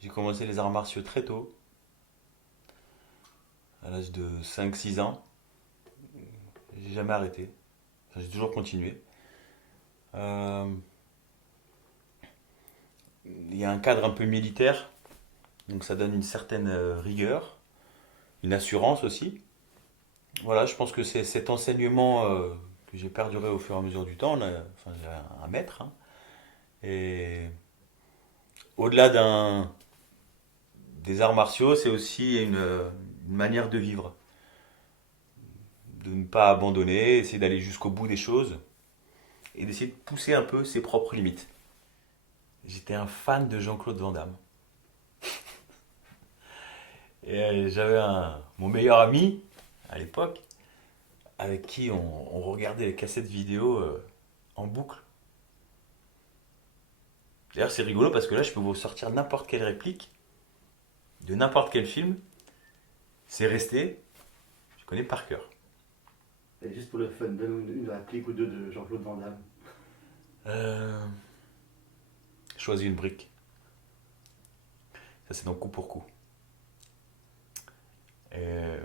J'ai commencé les arts martiaux très tôt, à l'âge de 5 6 ans. J'ai jamais arrêté. Enfin, j'ai toujours continué. Euh, Il y a un cadre un peu militaire, donc ça donne une certaine rigueur, une assurance aussi. Voilà, je pense que c'est cet enseignement que j'ai perduré au fur et à mesure du temps. Enfin, j'ai un maître, hein. Et au-delà des arts martiaux, c'est aussi une manière de vivre, de ne pas abandonner, essayer d'aller jusqu'au bout des choses et d'essayer de pousser un peu ses propres limites. J'étais un fan de Jean-Claude Van Damme. Et j'avais mon meilleur ami à l'époque avec qui on regardait les cassettes vidéo en boucle. D'ailleurs, c'est rigolo parce que là, je peux vous sortir n'importe quelle réplique de n'importe quel film. C'est resté, je connais par cœur. Et juste pour le fun, donne une réplique ou deux de Jean-Claude Van Damme. Euh, Choisis une brique. Ça, c'est dans coup pour coup. Et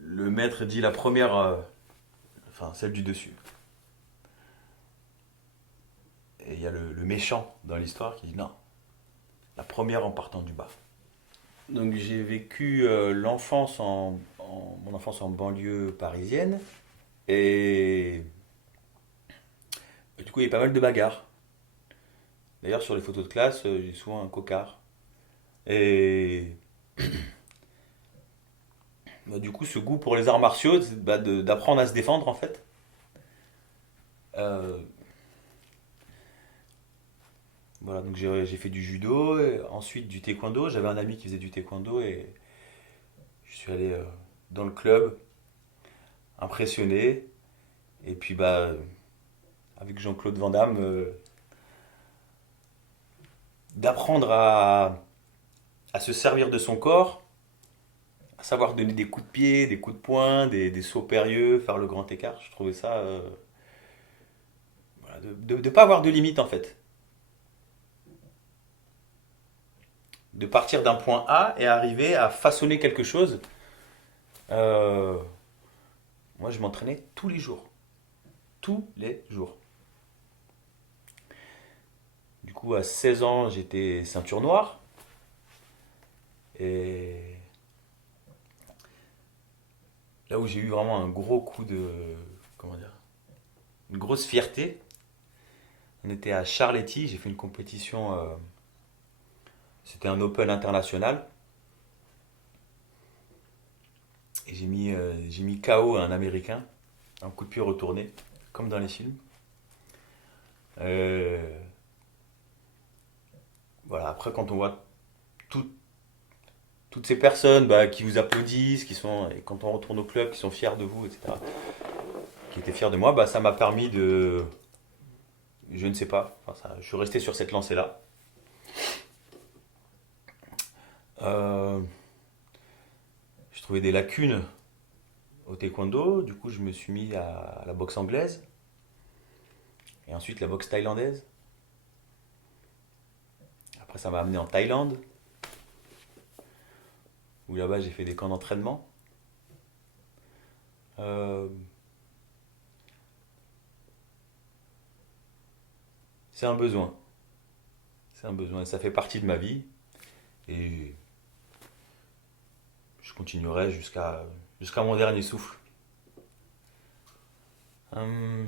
le maître dit la première, enfin celle du dessus. Et il y a le méchant dans l'histoire qui dit non, la première en partant du bas. Donc j'ai vécu mon enfance en banlieue parisienne et du coup il y a pas mal de bagarres. D'ailleurs sur les photos de classe j'ai souvent un cocard. Et bah, du coup ce goût pour les arts martiaux, c'est d'apprendre à se défendre en fait. Euh, voilà, donc j'ai fait du judo, et ensuite du taekwondo. J'avais un ami qui faisait du taekwondo et je suis allé dans le club, impressionné. Et puis bah avec Jean-Claude Van Damme, d'apprendre à se servir de son corps, à savoir donner des coups de pied, des coups de poing, des sauts périlleux, faire le grand écart. Je trouvais ça voilà, de ne pas avoir de limite en fait. De partir d'un point A et arriver à façonner quelque chose. Euh, Moi je m'entraînais tous les jours. Tous les jours. Du coup à 16 ans j'étais ceinture noire. Et là où j'ai eu vraiment un gros coup de... Comment dire, une grosse fierté. On était à Charletti, j'ai fait une compétition, c'était un Open international. Et j'ai mis KO à un Américain, un coup de pied retourné, comme dans les films. Euh, voilà, après quand on voit tout- toutes ces personnes bah, qui vous applaudissent, et quand on retourne au club, qui sont fiers de vous, etc., qui étaient fiers de moi, bah, ça m'a permis de... Je ne sais pas, enfin, je suis resté sur cette lancée-là. Euh, je trouvais des lacunes au taekwondo, du coup je me suis mis à la boxe anglaise, et ensuite la boxe thaïlandaise. Après ça m'a amené en Thaïlande, où là-bas j'ai fait des camps d'entraînement. Euh, c'est un besoin, c'est un besoin, ça fait partie de ma vie, et je continuerai jusqu'à mon dernier souffle. Hum,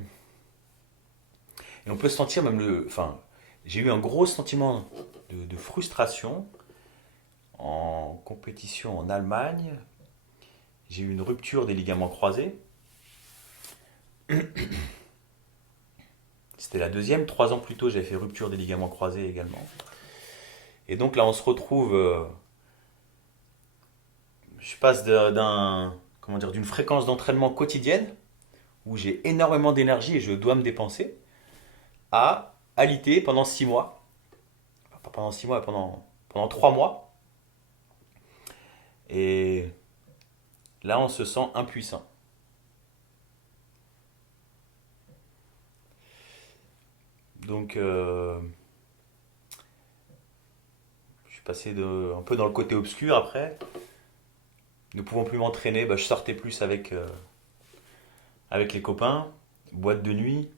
et on peut sentir même enfin, j'ai eu un gros sentiment de frustration en compétition en Allemagne. J'ai eu une rupture des ligaments croisés. C'était la deuxième. 3 ans plus tôt, j'avais fait rupture des ligaments croisés également. Et donc là, on se retrouve. Je passe comment dire, d'une fréquence d'entraînement quotidienne où j'ai énormément d'énergie et je dois me dépenser à alité pendant 6 mois. Enfin, pas pendant 6 mois, pendant 3 mois. Et là, on se sent impuissant. Donc, je suis passé un peu dans le côté obscur après. Ne pouvant plus m'entraîner, bah, je sortais plus avec les copains, boîte de nuit.